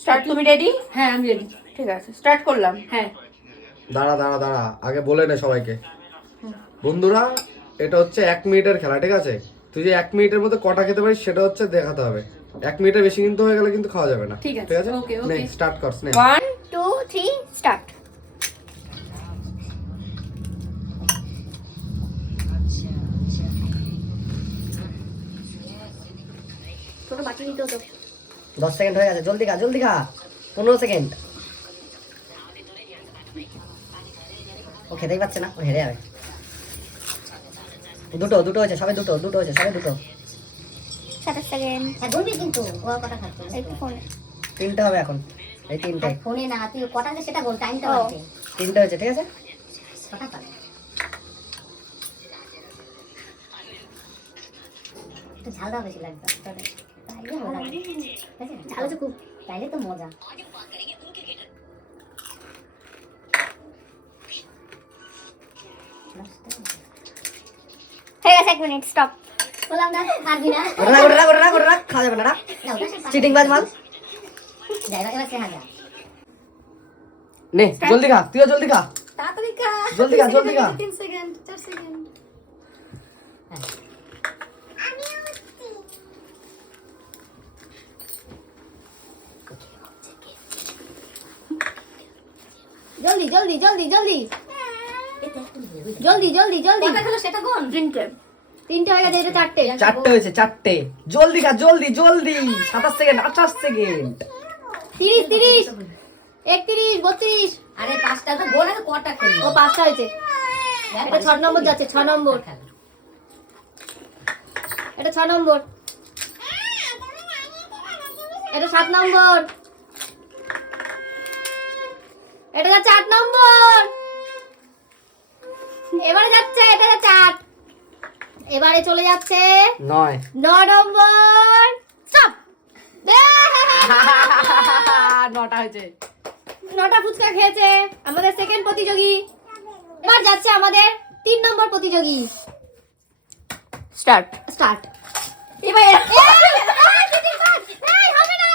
Start. তুমি ready? হ্যাঁ আমি রেডি। ঠিক আছে, স্টার্ট করলাম। হ্যাঁ দাঁড়া দাঁড়া দাঁড়া, আগে বলে নে সবাইকে। বন্ধুরা, এটা হচ্ছে 1 মিনিটের খেলা, ঠিক আছে? তুই যে 1 মিনিটের মধ্যে কটা খেতে পারিস সেটা হচ্ছে দেখাতে হবে। 1 মিনিটের বেশি কিন্তু হয়ে গেলে কিন্তু খাওয়া যাবে না। ঠিক আছে, ঠিক আছে? ওকে, ওকে। নে স্টার্ট কর। নে 1 2 3 স্টার্ট। ছোট বাকি নিতে হতো। 10 সেকেন্ড হয়ে গেছে, জলদি খা জলদি খা। 15 সেকেন্ড। ও খেতেই পাচ্ছে না, ও হেরে যাবে। দুটো হয়েছে, সবে দুটো হয়েছে, সবে দুটো। 27 সেকেন্ড। হ্যাঁ বলবি কিন্তু ও কটা খাচ্ছে একটু ফোনে। 3টে হবে এখন, এই 3টে। ফোনে না, তুই কটা যে সেটা বল, টাইমটা ও। বাড়ছে 3টে হয়েছে, ঠিক আছে? কটা খাবে একটু ঝাল দাও, বেশি লাগবে তাহলে তাইলে মজা হবে। ঠিক আছে? ঝাল আছে খুব, তাইলে তো মজা। হয়ে গেছে 1 মিনিট, স্টপ। বললাম না পারবি না। ওটা রাখ, খাওয়া যাবে না, রাখ। না ওটা সে চিটিং বাজ মাল। যাই এবার সে হাজা নে জলদি খা, তুইও জলদি খা। তাড়াতাড়ি খা, জলদি খা, জলদি খা। 3 সেকেন্ড 4 সেকেন্ড। জলদি জলদি জলদি জলদি জলদি জলদি জলদি। কটা খেলো সেটা কোন? 3টে হয়ে গেছে, এটা 4টে। 4টে হয়েছে, 4টে। জলদি খা, জলদি জলদি। 27 সেকেন্ড, 28 সেকেন্ড। 30 30 31 32। আরে পাঁচটা তো বল, আগে কটা খেলো? ও 5টা হয়েছে। এটা 6 নম্বর যাচ্ছে, 6 নম্বর। এটা 6 নম্বর। এটা 7 নম্বর। এটা যাচ্ছে 8 নম্বর। এবারে যাচ্ছে, এটা যাচ্ছে 8। এবারে চলে যাচ্ছে 9 9 নম্বর। স্টপ। 9টা হয়েছে। 9টা ফুচকা খেয়েছে আমাদের সেকেন্ড প্রতিযোগী। এবার যাচ্ছে আমাদের 3 নম্বর প্রতিযোগী। স্টার্ট। স্টার্ট। এবার হবে না,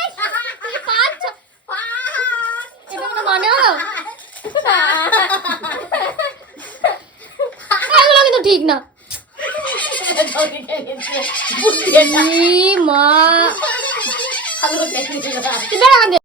এটা কোনো মানে হলো? এগুলো কিন্তু ঠিক না। ই মা, তুই বেরো আগে।